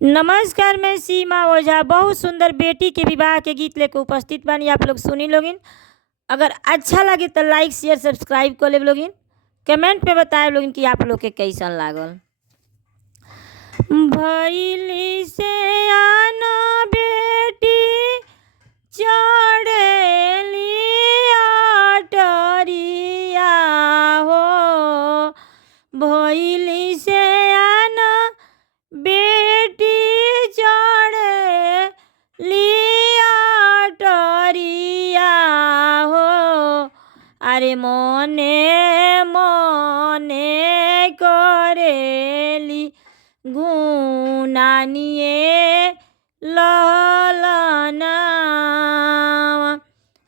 नमस्कार, मैं सीमा ओझा बहुत सुंदर बेटी के विवाह के गीत लेकर उपस्थित बानी। आप लोग सुनी लोगिन। अगर अच्छा लगे तो लाइक शेयर सब्सक्राइब कर ले लोगिन। कमेंट में बताए लोगिन कि आप लोग के कैसन लागल। भैली से आना बेटी चढ़ेली अटरिया हो। भैली से आना बेटी चढ़ेली अटरिया हो। अरे मने मने करेली गुनानिए ललना।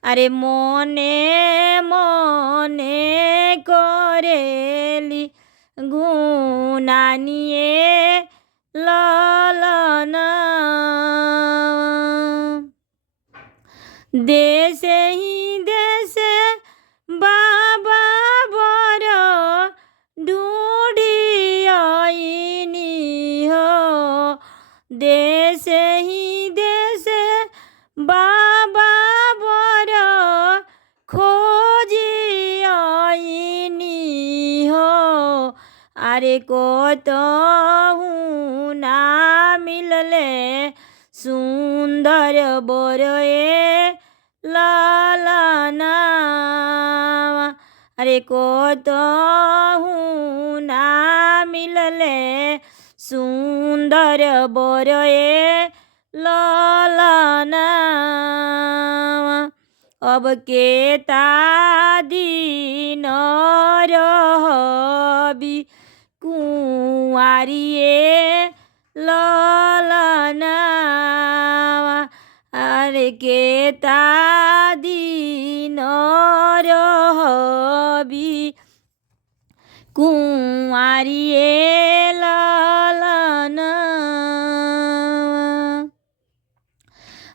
अरे मने मने करेली गुनानिए ललना। देश ही देश बाबा बर ढूंढियनी हो। देश ही देश बाबा बर खोजियनी हो। अरे को तो ना मिलले सुंदर बोरे लालाना। अरे को तो ना मिलले सुंदर बोरे लालाना। अब के दिन रहबी कुंवारिए ललना। अरे के दिन रहबी कुंवारिए ललना।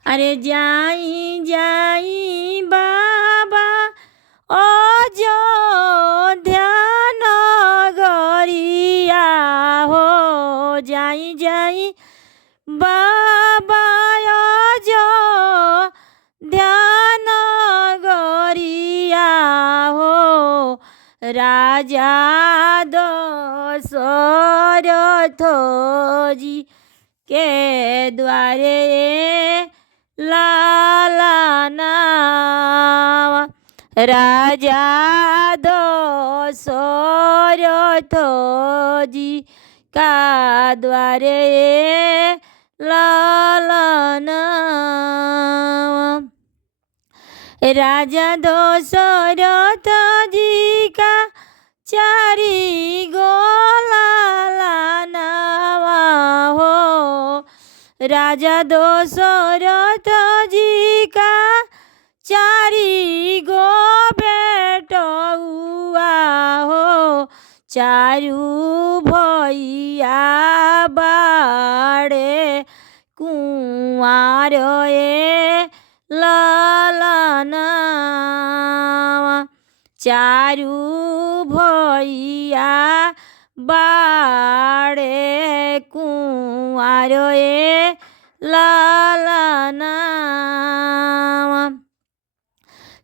अरे जाई जाई बाबा अयोध्या नगरिया हो। जाई जाई बाबा अयोध्या नगरिया हो। राजा दशरथ जी के द्वारे लालाना। राजा दशरथ जी का द्वारे लालाना। राजा दशरथ जी का चारी गो लालाना हो। राजा दशरथ जी का चारी गो बेटउआ हो। चारू भैया बाड़े कुंवार लालाना। चारू भैया बाड़े कुंवार लालाना।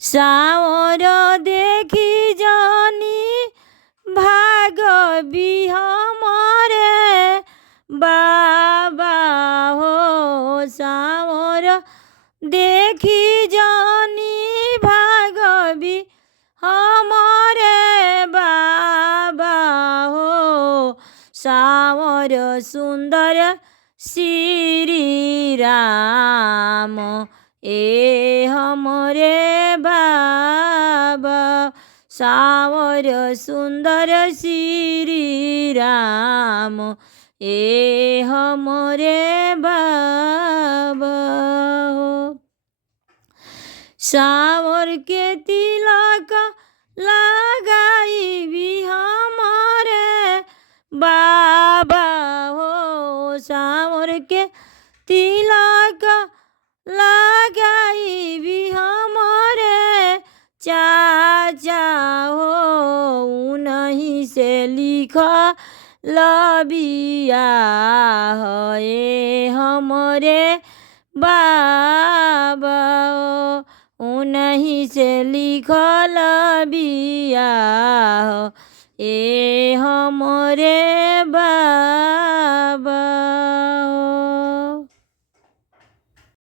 सावर देखी जानी भाग भी हमारे बाबा हो। सावर देखी जानी भाग भी हमारे बाबा हो। सावर सुंदर श्री राम ए हमरे बाबा। सावर सुंदर श्री राम ए हमरे बाबा हो। सावर के तिलक लगाई भी हमारे बाबा हो। सावर के तिलक लगाई भी हमारे चाचा हो। उन्हीं से लिखा लबिया है रे बाबा उन्हीं से लिखल बिया हो ए